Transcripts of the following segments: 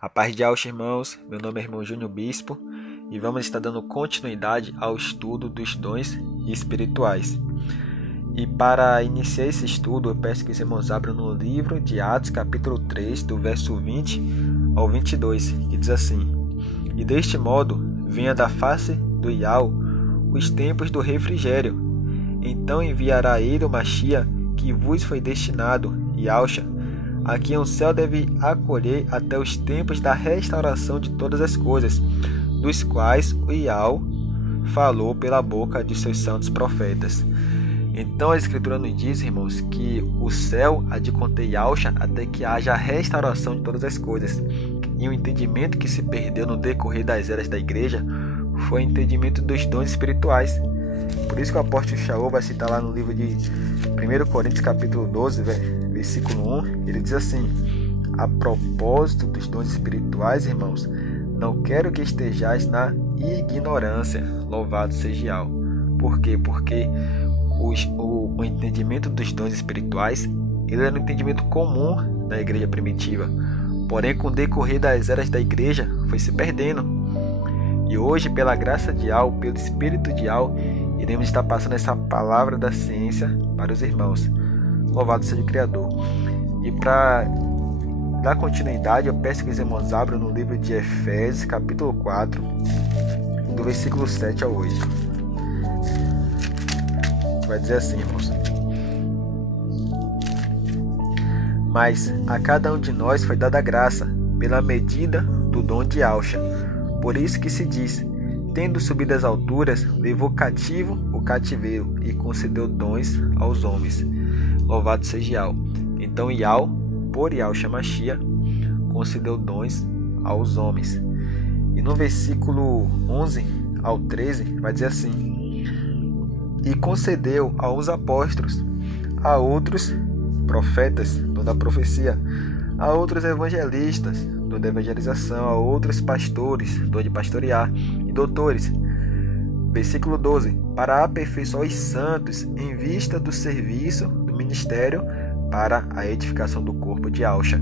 A paz de Alcha, irmãos, meu nome é irmão Júnior Bispo e vamos estar dando continuidade ao estudo dos dons espirituais. E para iniciar esse estudo, eu peço que os irmãos abram no livro de Atos, capítulo 3, do verso 20 ao 22, que diz assim: E deste modo venha da face do Iau os tempos do refrigério. Então enviará ele o Machia que vos foi destinado, e Alcha, a quem o céu deve acolher até os tempos da restauração de todas as coisas, dos quais o Iau falou pela boca de seus santos profetas. Então a Escritura nos diz, irmãos, que o céu há de conter Alcha até que haja a restauração de todas as coisas. E o entendimento que se perdeu no decorrer das eras da igreja foi o entendimento dos dons espirituais. Por isso que o apóstolo Shaul vai citar lá no livro de 1 Coríntios capítulo 12, versículo 1, ele diz assim: a propósito dos dons espirituais, irmãos, não quero que estejais na ignorância. Louvado seja Yahweh. Por quê? Porque o entendimento dos dons espirituais ele era um entendimento comum na igreja primitiva. Porém, com o decorrer das eras da igreja, foi se perdendo. E hoje, pela graça de Yahweh, pelo Espírito de Yahweh, iremos estar passando essa palavra da ciência para os irmãos. Louvado seja o Criador. E para dar continuidade, eu peço que os irmãos abram no livro de Efésios, capítulo 4, do versículo 7 ao 8. Vai dizer assim, irmãos: Mas a cada um de nós foi dada graça, pela medida do dom de Alcha. Por isso que se diz: tendo subido às alturas, levou cativo o cativeiro e concedeu dons aos homens. Louvado seja Yahweh. Então Yahweh, por Yahshua Machia, concedeu dons aos homens. E no versículo 11 ao 13 vai dizer assim: E concedeu a uns apóstolos, a outros profetas, dom da profecia, a outros evangelistas, dom da evangelização, a outros pastores, dom de pastorear, e doutores. Versículo 12: para aperfeiçoar os santos em vista do serviço do ministério para a edificação do corpo de Alcha.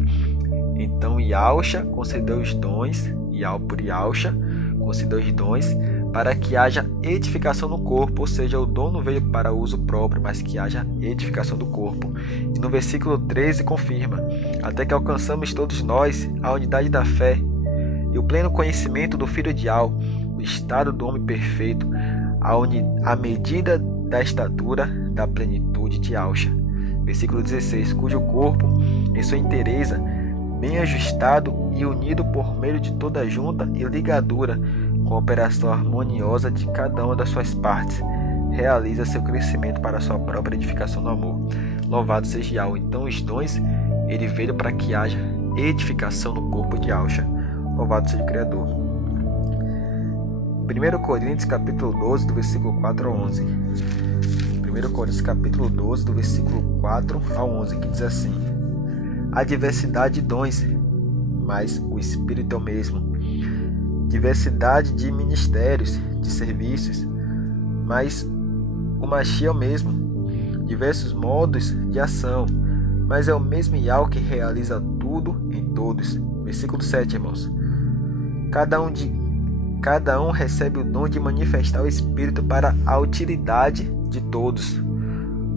Então Yahshua concedeu os dons, Yahweh por Yahshua concedeu os dons para que haja edificação no corpo, ou seja, o dom não veio para uso próprio, mas que haja edificação do corpo. E no versículo 13 confirma: até que alcançamos todos nós a unidade da fé e o pleno conhecimento do Filho de Yahweh, o estado do homem perfeito, a medida da estatura da plenitude de Alcha. Versículo 16: cujo corpo, em sua inteireza, bem ajustado e unido por meio de toda a junta e ligadura, com a operação harmoniosa de cada uma das suas partes, realiza seu crescimento para a sua própria edificação no amor. Louvado seja Yahweh. Então os dons, ele veio para que haja edificação no corpo de Alcha. Louvado seja o Criador. 1 Coríntios capítulo 12, do versículo 4 ao 11. 1 Coríntios capítulo 12, do versículo 4 ao 11, que diz assim: há diversidade de dons, mas o Espírito é o mesmo. Diversidade de ministérios, de serviços, mas o Machia é o mesmo. Diversos modos de ação, mas é o mesmo Yahweh que realiza tudo em todos. Versículo 7, irmãos: Cada um recebe o dom de manifestar o Espírito para a utilidade de todos.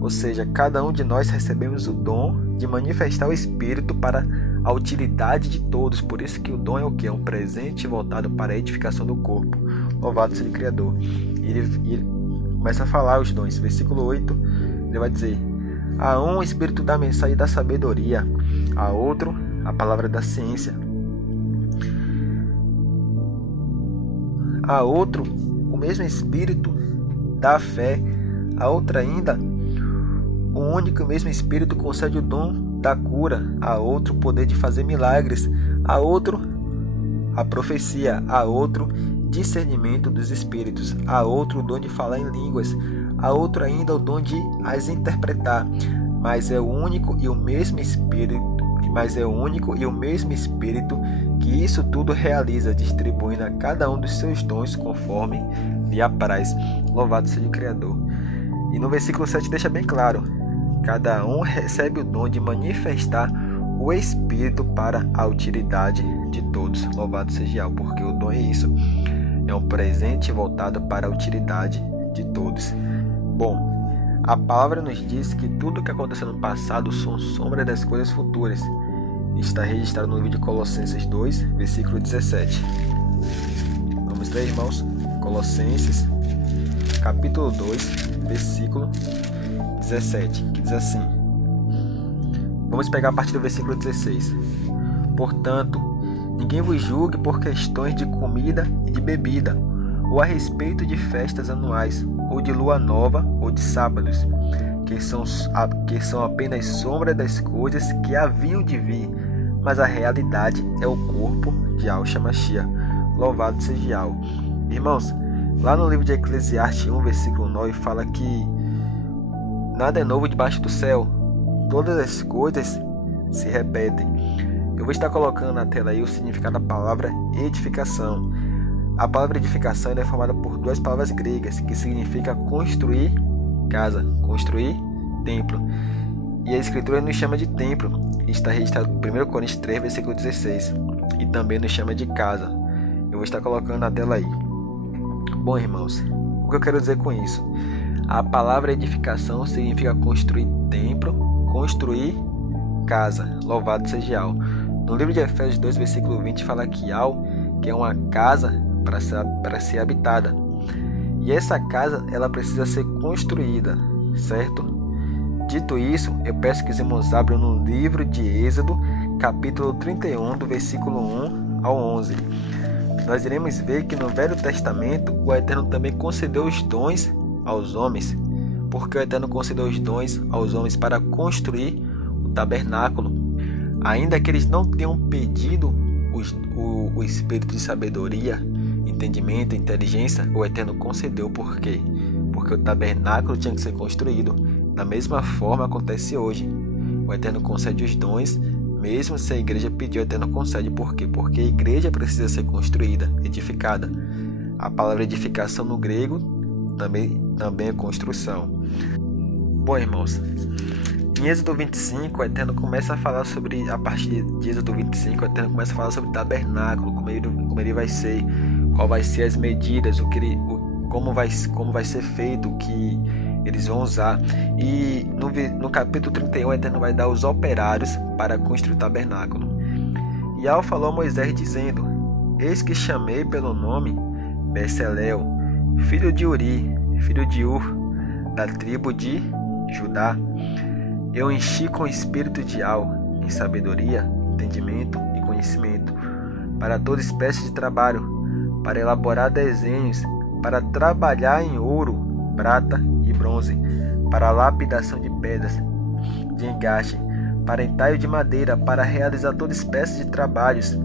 Ou seja, cada um de nós recebemos o dom de manifestar o Espírito para a utilidade de todos. Por isso que o dom é o que? É um presente voltado para a edificação do corpo. Louvado seja o Criador. E ele começa a falar os dons. Versículo 8, ele vai dizer: a um o Espírito da mensagem da sabedoria, a outro a palavra da ciência, a outro o mesmo Espírito da fé, a outra ainda o único e mesmo Espírito concede o dom da cura, a outro o poder de fazer milagres, a outro a profecia, a outro discernimento dos espíritos, a outro o dom de falar em línguas, a outro ainda o dom de as interpretar. Mas é o único e o mesmo Espírito que isso tudo realiza, distribuindo a cada um dos seus dons conforme lhe apraz. Louvado seja o Criador. E no versículo 7 deixa bem claro: cada um recebe o dom de manifestar o Espírito para a utilidade de todos. Louvado seja o, porque o dom é isso. É um presente voltado para a utilidade de todos. Bom, a palavra nos diz que tudo que aconteceu no passado são sombras das coisas futuras. Está registrado no livro de Colossenses 2, versículo 17. Vamos ler, irmãos? Colossenses, capítulo 2, versículo 17, que diz assim. Vamos pegar a partir do versículo 16. Portanto, ninguém vos julgue por questões de comida e de bebida, ou a respeito de festas anuais, ou de lua nova, ou de sábados, que são apenas sombra das coisas que haviam de vir, mas a realidade é o corpo de Yahshua Mashiach. Louvado seja Yahweh. Irmãos, lá no livro de Eclesiastes 1, versículo 9, fala que nada é novo debaixo do céu, todas as coisas se repetem. Eu vou estar colocando na tela aí o significado da palavra edificação. A palavra edificação é formada por duas palavras gregas, que significa construir casa, construir templo. E a Escritura nos chama de templo. Está registrado em 1 Coríntios 3, versículo 16. E também nos chama de casa. Eu vou estar colocando na tela aí. Bom, irmãos, o que eu quero dizer com isso? A palavra edificação significa construir templo, construir casa. Louvado seja Yahweh. No livro de Efésios 2, versículo 20, fala que Yahweh, que é uma casa para ser habitada. E essa casa, ela precisa ser construída, certo? Dito isso, eu peço que os irmãos abram no livro de Êxodo, capítulo 31, do versículo 1 ao 11. Nós iremos ver que no Velho Testamento, o Eterno também concedeu os dons aos homens, porque o Eterno concedeu os dons aos homens para construir o tabernáculo. Ainda que eles não tenham pedido o espírito de sabedoria, entendimento, inteligência, o Eterno concedeu. Por quê? Porque o tabernáculo tinha que ser construído. Da mesma forma acontece hoje. O Eterno concede os dons, mesmo se a igreja pedir, o Eterno concede. Por quê? Porque a igreja precisa ser construída, edificada. A palavra edificação no grego também é construção. Bom, irmãos, em Êxodo 25, o Eterno começa a falar sobre, a partir de Êxodo 25, o Eterno começa a falar sobre o tabernáculo, como ele vai ser, qual vai ser as medidas, como vai ser feito, o que eles vão usar. E no capítulo 31, o Eterno vai dar os operários para construir o tabernáculo. E Yahweh falou a Moisés dizendo: Eis que chamei pelo nome Bezalel, filho de Uri, filho de Ur, da tribo de Judá. Eu enchi com o espírito de Yahweh, em sabedoria, entendimento e conhecimento, para toda espécie de trabalho, para elaborar desenhos, para trabalhar em ouro, prata e bronze, para lapidação de pedras, de engaste, para entalho de madeira, para realizar toda espécie de trabalhos.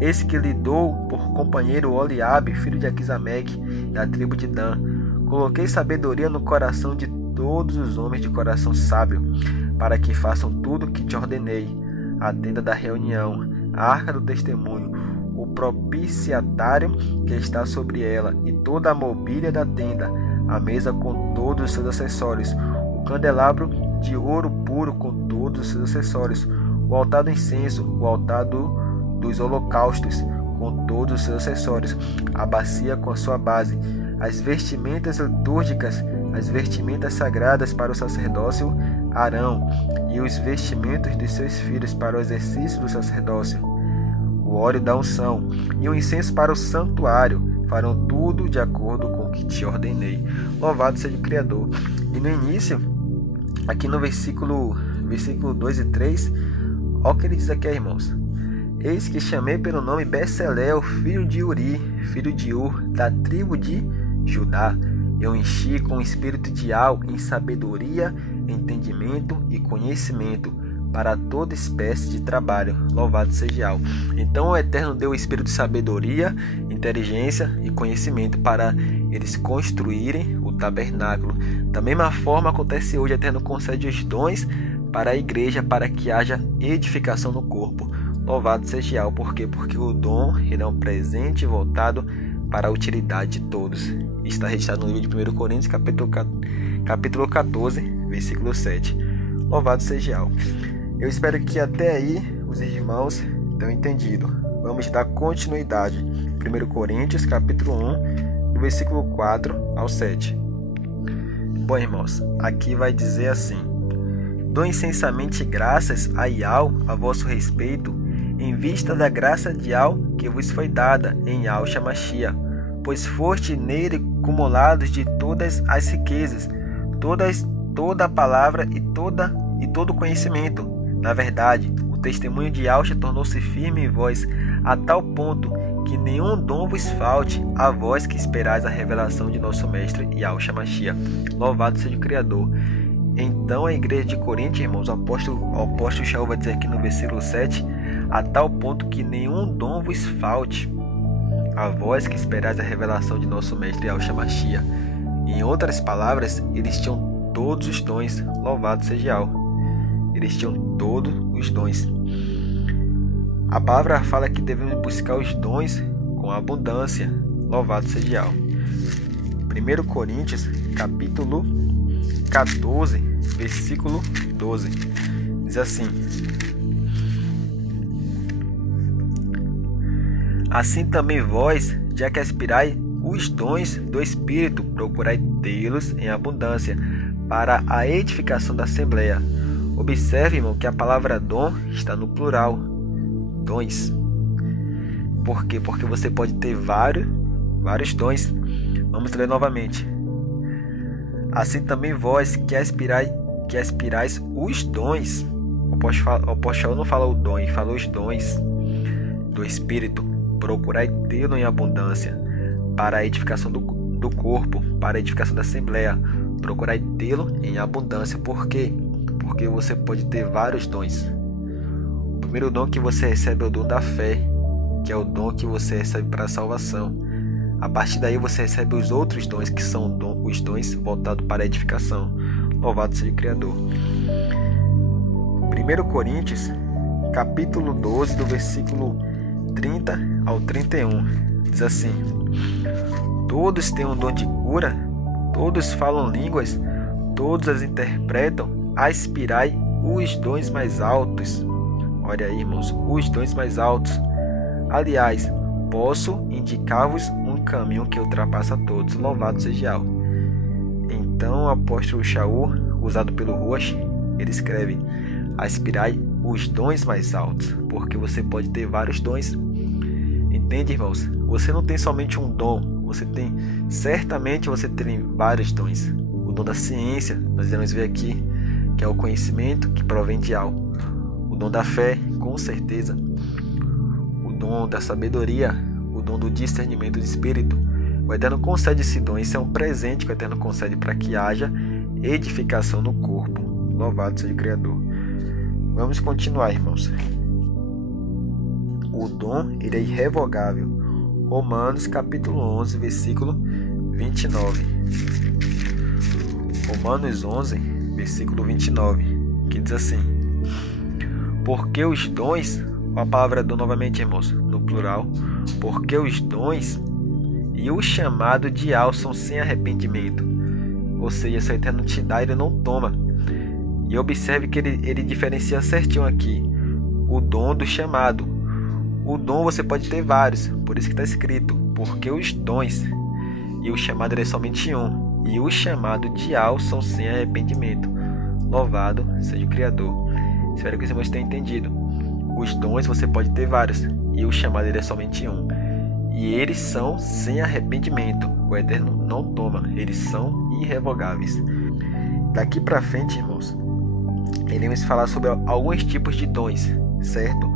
Eis que lhe dou por companheiro Oliabe, filho de Aquisameque, da tribo de Dan. Coloquei sabedoria no coração de todos os homens de coração sábio, para que façam tudo o que te ordenei: a tenda da reunião, a arca do testemunho, o propiciatário que está sobre ela, e toda a mobília da tenda, a mesa com todos os seus acessórios, o candelabro de ouro puro com todos os seus acessórios, o altar do incenso, o altar dos holocaustos com todos os seus acessórios, a bacia com a sua base, as vestimentas litúrgicas, as vestimentas sagradas para o sacerdócio Arão, e os vestimentos de seus filhos para o exercício do sacerdócio, o óleo da unção e o incenso para o santuário, farão tudo de acordo com o que te ordenei. Louvado seja o Criador. E no início, aqui no versículo 2 e 3, olha o que ele diz aqui, irmãos: Eis que chamei pelo nome Bezalel, filho de Uri, filho de Ur, da tribo de Judá. Eu enchi com o espírito de Yahweh em sabedoria, entendimento e conhecimento, para toda espécie de trabalho. Louvado seja Yahweh. Então o Eterno deu o espírito de sabedoria, inteligência e conhecimento para eles construírem o tabernáculo. Da mesma forma acontece hoje, o Eterno concede os dons para a igreja, para que haja edificação no corpo. Louvado seja Yahweh. Por quê? Porque o dom ele é um presente voltado para a utilidade de todos. Está registrado no livro de 1 Coríntios, capítulo 14, versículo 7. Louvado seja Yahweh. Eu espero que até aí Os irmãos tenham entendido. Vamos dar continuidade. 1 Coríntios, capítulo 1, do versículo 4 ao 7. Bom, irmãos, aqui vai dizer assim: dou incensamente graças a Iau a vosso respeito, em vista da graça de Iau que vos foi dada em Yahshua Mashiach, pois foste nele cumulados de todas as riquezas, toda a palavra e todo conhecimento. Na verdade, o testemunho de Yahshua tornou-se firme em vós, a tal ponto que nenhum dom vos falte, a vós que esperais a revelação de nosso Mestre Yahshua Mashiach. Louvado seja o Criador. Então a igreja de Corinto, irmãos, o apóstolo Shaul vai dizer aqui no versículo 7, a tal ponto que nenhum dom vos falte, a vós que esperais a revelação de nosso Mestre Yahshua Mashiach. Em outras palavras, eles tinham todos os dons. Louvado seja Yahweh. Eles tinham todos os dons. A palavra fala que devemos buscar os dons com abundância. Louvado seja Yahweh. 1 Coríntios, capítulo 14, versículo 12. Diz assim: assim também vós, já que aspirai os dons do Espírito, procurai tê-los em abundância, para a edificação da Assembleia. Observe, irmão, que a palavra dom está no plural. Dons. Por quê? Porque você pode ter vários dons. Vamos ler novamente. Assim também vós, que aspirais os dons. O apóstolo não fala o dom, ele fala os dons do Espírito. Procurai tê-lo em abundância, para a edificação do corpo, para a edificação da Assembleia. Procurai tê-lo em abundância. Por quê? Porque você pode ter vários dons. O primeiro dom que você recebe é o dom da fé, que é o dom que você recebe para a salvação. A partir daí você recebe os outros dons, que são os dons voltados para a edificação. Louvado seja o Criador. 1 Coríntios, capítulo 12, do versículo 30 ao 31. Diz assim: todos têm um dom de cura, todos falam línguas, todos as interpretam. Aspirai os dons mais altos. Olha aí, irmãos, os dons mais altos. Aliás, posso indicar-vos um caminho que ultrapassa todos. Louvado seja Yahweh. Então o apóstolo Shaul, usado pelo Ruach, ele escreve: aspirai os dons mais altos, porque você pode ter vários dons. Entende, irmãos? Você não tem somente um dom, certamente você tem vários dons. O dom da ciência, nós iremos ver aqui, que é o conhecimento que provém de Yahweh. O dom da fé, com certeza. O dom da sabedoria, o dom do discernimento do Espírito. O Eterno concede esse dom. Isso é um presente que o Eterno concede para que haja edificação no corpo. Louvado seja o Criador. Vamos continuar, irmãos. O dom, ele é irrevogável. Romanos, capítulo 11, versículo 29. Romanos 11, versículo 29, que diz assim: porque os dons, a palavra dom novamente, irmãos, no plural, porque os dons e o chamado de Yahweh são sem arrependimento. Ou seja, se o Eterno te dá, ele não toma. E observe que ele diferencia certinho aqui o dom do chamado. O dom você pode ter vários, por isso que está escrito: porque os dons e o chamado é somente um, e o chamado de Yahweh são sem arrependimento. Louvado seja o Criador. Espero que os irmãos tenham entendido. Os dons você pode ter vários, e o chamado é somente um, e eles são sem arrependimento. O Eterno não toma, eles são irrevogáveis. Daqui para frente, irmãos, iremos falar sobre alguns tipos de dons, certo?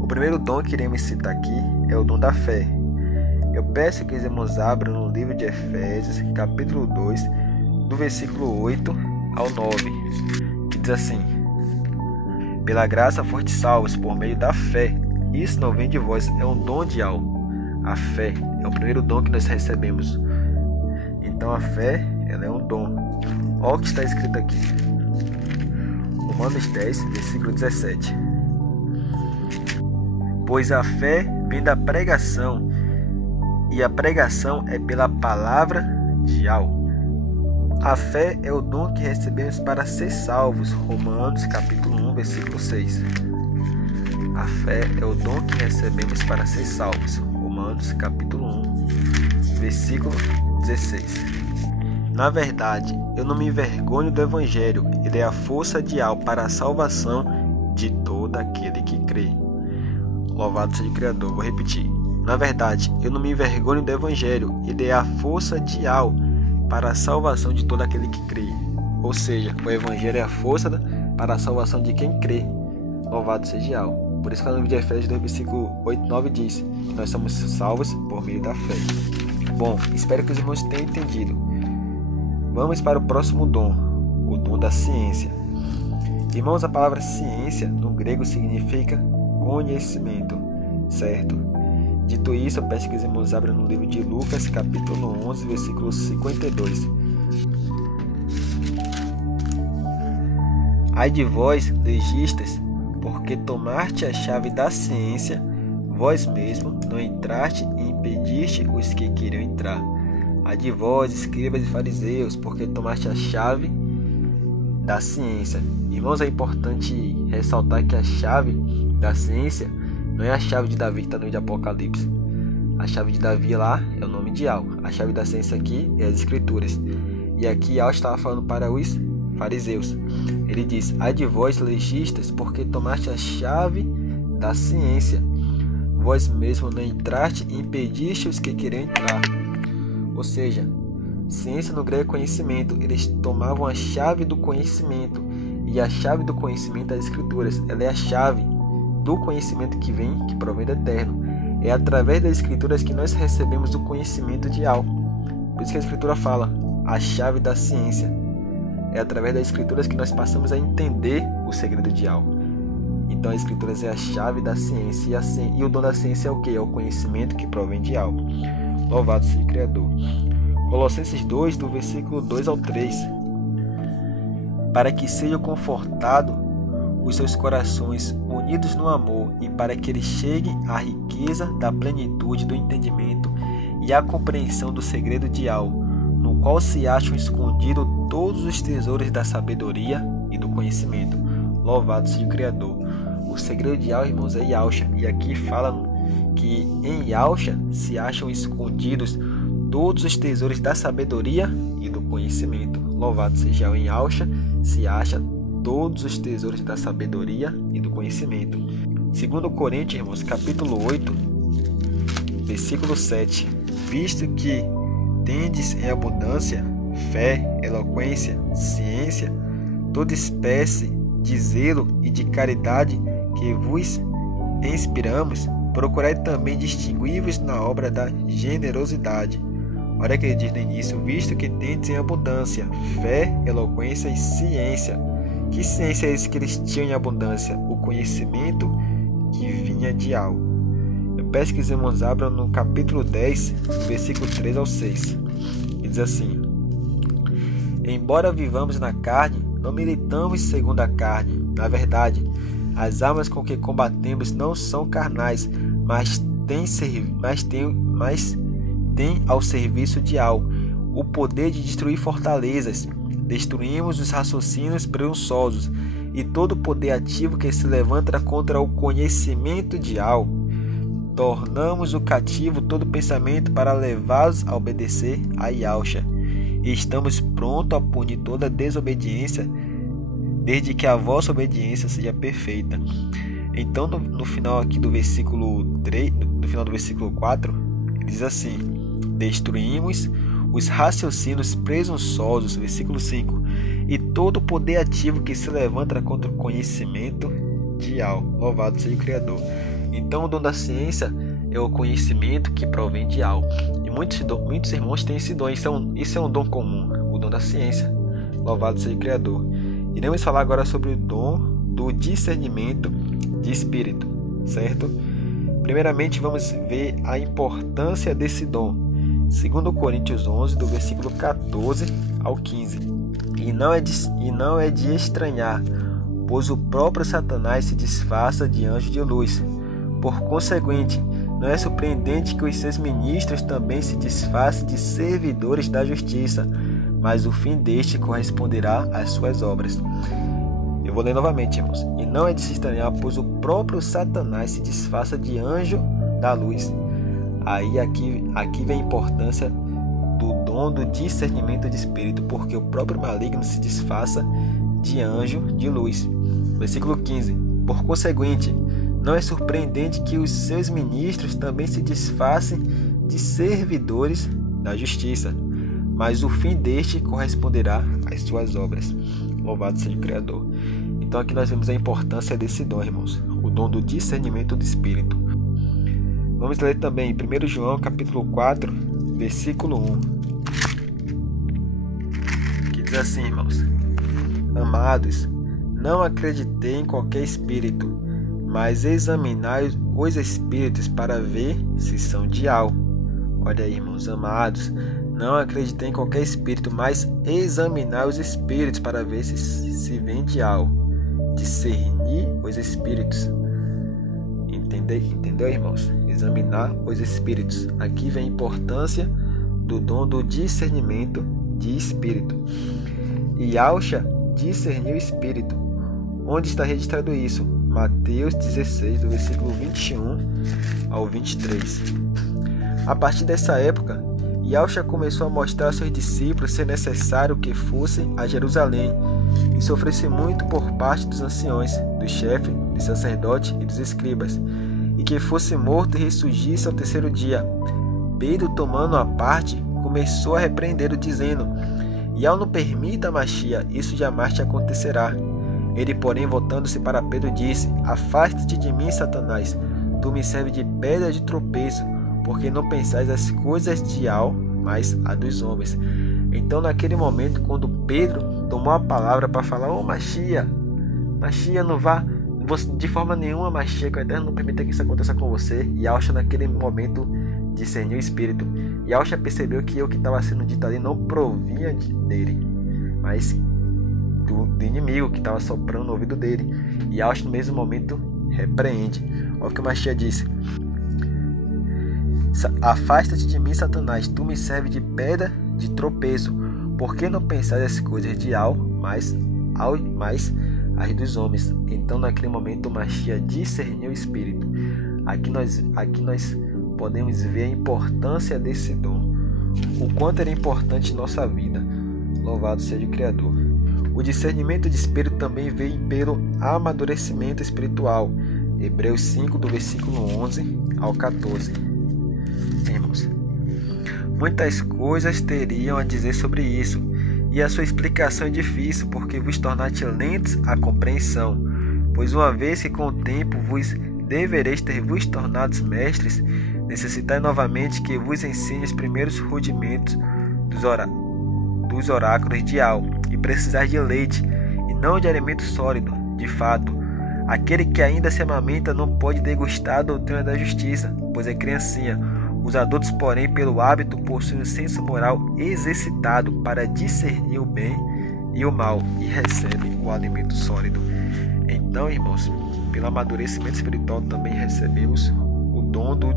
O primeiro dom que iremos citar aqui é o dom da fé. Eu peço que os irmãos abram no livro de Efésios, capítulo 2, do versículo 8 ao 9, que diz assim: pela graça fostes salvos por meio da fé. Isso não vem de vós, é um dom de Yahweh. A fé é o primeiro dom que nós recebemos. Então a fé, ela é um dom. Olha o que está escrito aqui. Romanos 10, versículo 17. Pois a fé vem da pregação, e a pregação é pela palavra de Yahweh. A fé é o dom que recebemos para ser salvos. Romanos capítulo 1, versículo 6. A fé é o dom que recebemos para ser salvos. Romanos capítulo 1, versículo 16. Na verdade, eu não me envergonho do Evangelho, ele é a força de alma para a salvação de todo aquele que crê. Louvado seja o Criador. Vou repetir. Na verdade, eu não me envergonho do Evangelho, ele é a força de alma para a salvação de todo aquele que crê. Ou seja, o Evangelho é a força para a salvação de quem crê. Louvado seja Al. Por isso que no livro de Efésios, do versículo 8 e 9 diz que nós somos salvos por meio da fé. Bom, espero que os irmãos tenham entendido. Vamos para o próximo dom, o dom da ciência. Irmãos, a palavra ciência no grego significa conhecimento, certo? Dito isso, eu peço que os irmãos abram no livro de Lucas, capítulo 11, versículo 52. Ai de vós, legistas, porque tomaste a chave da ciência, vós mesmo não entraste e impediste os que queriam entrar. Ai de vós, escribas e fariseus, porque tomaste a chave da ciência. Irmãos, é importante ressaltar que a chave da ciência não é a chave de Davi que está no livro de Apocalipse. A chave de Davi lá é o nome de Al. A chave da ciência aqui é as Escrituras. E aqui Al estava falando para os fariseus. Ele diz: ai de vós, legistas, porque tomaste a chave da ciência. Vós mesmo não entraste e impediste os que queriam entrar. Ou seja, ciência no grego é conhecimento. Eles tomavam a chave do conhecimento. E a chave do conhecimento é as Escrituras. Ela é a chave do conhecimento que provém do Eterno. É através das Escrituras que nós recebemos o conhecimento de Al. Por isso que a Escritura fala, a chave da ciência. É através das Escrituras que nós passamos a entender o segredo de Al. Então as Escrituras é a chave da ciência. E o dom da ciência é o que? É o conhecimento que provém de Al. Louvado seja o Criador. Colossenses 2, do versículo 2 ao 3. Para que sejam confortados os seus corações unidos no amor, e para que eles cheguem à riqueza da plenitude do entendimento e à compreensão do segredo de Al, no qual se acham escondidos todos os tesouros da sabedoria e do conhecimento. Louvado seja o Criador. O segredo de Al, irmãos, é Yahusha. E aqui fala que em Yahusha se acham escondidos todos os tesouros da sabedoria e do conhecimento. Louvado seja Al. Em Yahusha se acha todos os tesouros da sabedoria e do conhecimento. 2 Coríntios, irmãos, capítulo 8, versículo 7. Visto que tendes em abundância fé, eloquência, ciência, toda espécie de zelo e de caridade que vos inspiramos, procurai também distinguir-vos na obra da generosidade. Olha que ele diz no início: visto que tendes em abundância fé, eloquência e ciência. Que ciência é esse que eles tinham em abundância? O conhecimento que vinha de Al. Eu peço que os irmãos abram no capítulo 10, versículo 3 ao 6. E diz assim: embora vivamos na carne, não militamos segundo a carne. Na verdade, as armas com que combatemos não são carnais, mas têm ao serviço de Al o poder de destruir fortalezas. Destruímos os raciocínios presunçosos e todo poder ativo que se levanta contra o conhecimento de Al. Tornamos o cativo todo pensamento para levá-los a obedecer a Yahusha. E estamos prontos a punir toda desobediência, desde que a vossa obediência seja perfeita. Então, no final aqui do versículo 3, no final do versículo 4, ele diz assim: destruímos os raciocínios presunçosos, versículo 5, e todo poder ativo que se levanta contra o conhecimento de Al. Louvado seja o Criador. Então, o dom da ciência é o conhecimento que provém de Al. E muitos irmãos têm esse dom. Isso é um dom comum, o dom da ciência. Louvado seja o Criador. Iremos falar agora sobre o dom do discernimento de espírito, certo? Primeiramente, vamos ver a importância desse dom. 2 Coríntios 11, do versículo 14 ao 15. E não é de estranhar, pois o próprio Satanás se disfarça de anjo de luz. Por conseguinte, não é surpreendente que os seus ministros também se disfarcem de servidores da justiça, mas o fim deste corresponderá às suas obras. Eu vou ler novamente, irmãos. E não é de se estranhar, pois o próprio Satanás se disfarça de anjo da luz. Aí aqui vem a importância do dom do discernimento de espírito, porque o próprio maligno se disfarça de anjo de luz. Versículo 15. Por conseguinte, não é surpreendente que os seus ministros também se disfarcem de servidores da justiça, mas o fim deste corresponderá às suas obras. Louvado seja o Criador. Então aqui nós vemos a importância desse dom, irmãos, o dom do discernimento do Espírito. Vamos ler também 1 João capítulo 4, versículo 1, que diz assim, irmãos: Amados, não acreditei em qualquer espírito, mas examinai os espíritos para ver se são de algo. Olha aí, irmãos, amados, não acreditei em qualquer espírito, mas examinai os espíritos para ver se vem de algo. Discernir os espíritos. Entendeu, irmãos? Examinar os espíritos. Aqui vem a importância do dom do discernimento de espírito. E Yahushua discerniu o espírito. Onde está registrado isso? Mateus 16, do versículo 21 ao 23. A partir dessa época, Yahushua começou a mostrar aos seus discípulos ser necessário que fossem a Jerusalém e sofresse muito por parte dos anciões, dos chefes, dos sacerdotes e dos escribas, e que fosse morto e ressurgisse ao terceiro dia. Pedro, tomando a parte, começou a repreendê-lo, dizendo: Yahu não permita, Machia, isso jamais te acontecerá. Ele, porém, voltando-se para Pedro, disse: Afaste-te de mim, Satanás, tu me serves de pedra de tropeço, porque não pensais as coisas de Yahu, mas a dos homens. Então, naquele momento, quando Pedro tomou a palavra para falar: Ô Machia, não vá de forma nenhuma, Machia, que o Eterno não permita que isso aconteça com você. E Yahushua naquele momento discerniu o espírito. Yahushua percebeu que o que estava sendo dito ali não provinha dele, mas do inimigo que estava soprando no ouvido dele. E Yahushua no mesmo momento repreende. Olha o que o Machia disse: Afasta-te de mim, Satanás, tu me serves de pedra de tropeço, porque não pensais as coisas de Yahu, mas as dos homens. Então naquele momento o Machia discerniu o espírito. Aqui nós podemos ver a importância desse dom, o quanto era importante em nossa vida. Louvado seja o Criador. O discernimento de espírito também veio pelo amadurecimento espiritual. Hebreus 5, do versículo 11 ao 14. Irmãos, muitas coisas teriam a dizer sobre isso, e a sua explicação é difícil, porque vos tornaste lentos à compreensão. Pois uma vez que com o tempo vos devereis ter vos tornados mestres, necessitai novamente que vos ensine os primeiros rudimentos dos oráculos de Yahu, e precisais de leite, e não de alimento sólido. De fato, aquele que ainda se amamenta não pode degustar a doutrina da justiça, pois é criancinha. Os adultos, porém, pelo hábito, possuem um senso moral exercitado para discernir o bem e o mal, e recebem o alimento sólido. Então, irmãos, pelo amadurecimento espiritual também recebemos o dom do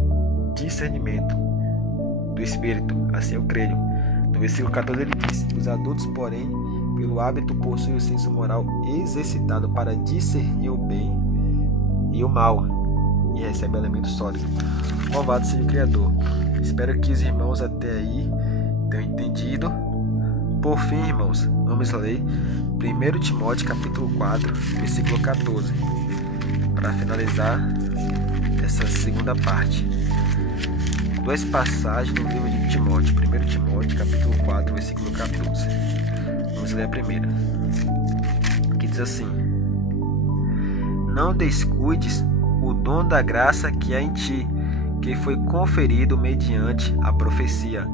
discernimento do Espírito. Assim eu creio. No versículo 14 ele diz: Os adultos, porém, pelo hábito, possuem o senso moral exercitado para discernir o bem e o mal, e recebem o alimento sólido. Louvado seja o Criador. Espero que os irmãos até aí tenham entendido. Por fim, irmãos, vamos ler 1 Timóteo capítulo 4, versículo 14, para finalizar essa segunda parte. Duas passagens no livro de Timóteo. 1 Timóteo capítulo 4, versículo 14. Vamos ler a primeira, que diz assim: Não descuides o dom da graça que há em ti, que foi conferido mediante a profecia,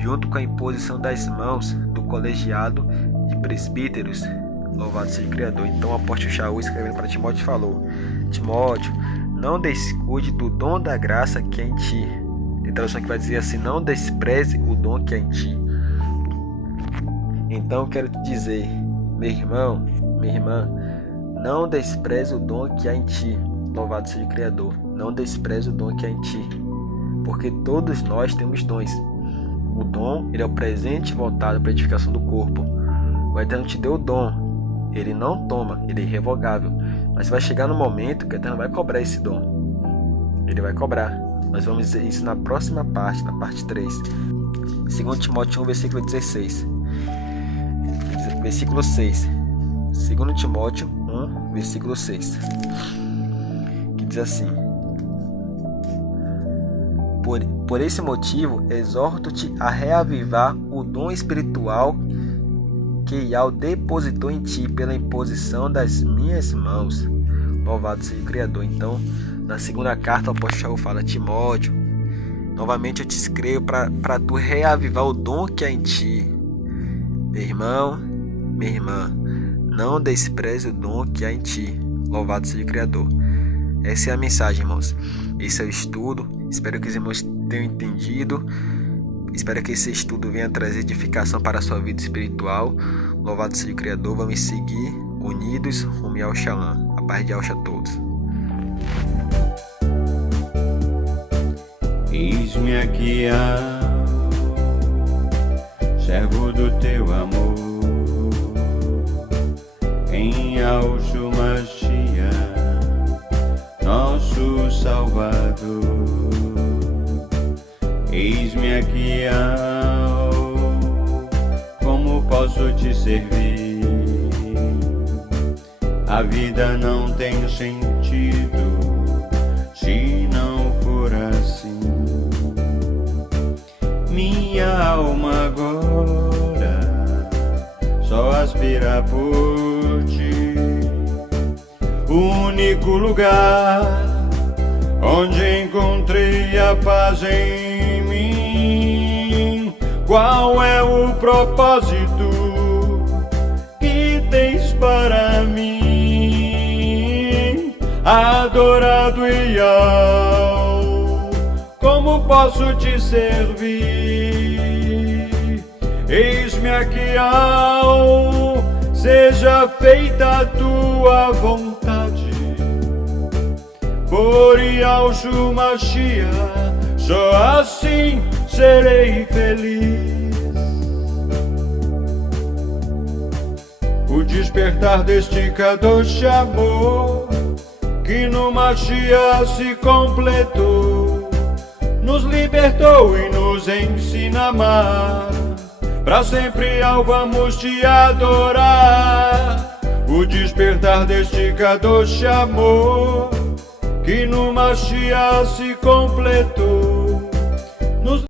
junto com a imposição das mãos do colegiado de presbíteros. Louvado seja o Criador. Então o apóstolo Shaul, escrevendo para Timóteo, falou: Timóteo, não descuide do dom da graça que há em ti. Tem tradução que vai dizer assim: não despreze o dom que há em ti. Então eu quero te dizer, meu irmão, minha irmã, não despreze o dom que há em ti. Louvado seja o Criador. Não despreze o dom que há em ti, porque todos nós temos dons. O dom, ele é o presente voltado para a edificação do corpo. O Eterno te deu o dom, ele não toma, ele é irrevogável. Mas vai chegar no momento que o Eterno vai cobrar esse dom. Ele vai cobrar. Nós vamos dizer isso na próxima parte, na parte 3. 2 Timóteo 1, versículo 16. Versículo 6. 2 Timóteo 1, versículo 6. Que diz assim: Por esse motivo, exorto-te a reavivar o dom espiritual que Yahweh depositou em ti pela imposição das minhas mãos. Louvado seja o Criador. Então, na segunda carta, o apóstolo Paulo fala: Timóteo, novamente eu te escrevo para tu reavivar o dom que há em ti. Meu irmão, minha irmã, não despreze o dom que há em ti. Louvado seja o Criador. Essa é a mensagem, irmãos. Esse é o estudo. Espero que os irmãos tenham entendido. Espero que esse estudo venha trazer edificação para a sua vida espiritual. Louvado seja o Criador. Vamos seguir unidos rumo ao Shalom. A paz de Yahweh a todos. Eis-me aqui, servo do teu amor, em Yahshua Mashiach, nosso Salvador. Eis-me aqui, como posso te servir? A vida não tem sentido se não for assim. Minha alma agora só aspira por ti, o único lugar onde encontrei a paz em mim. Qual é o propósito que tens para mim, adorado Yahweh? Como posso te servir? Eis-me aqui, Yahweh, seja feita a tua vontade. Por Yahshua Mashiach, só assim serei feliz. O despertar deste Kadosh amor que no Mashiach se completou, nos libertou e nos ensina a amar. Pra sempre vamos te adorar. O despertar deste Kadosh amor que no Mashiach se completou,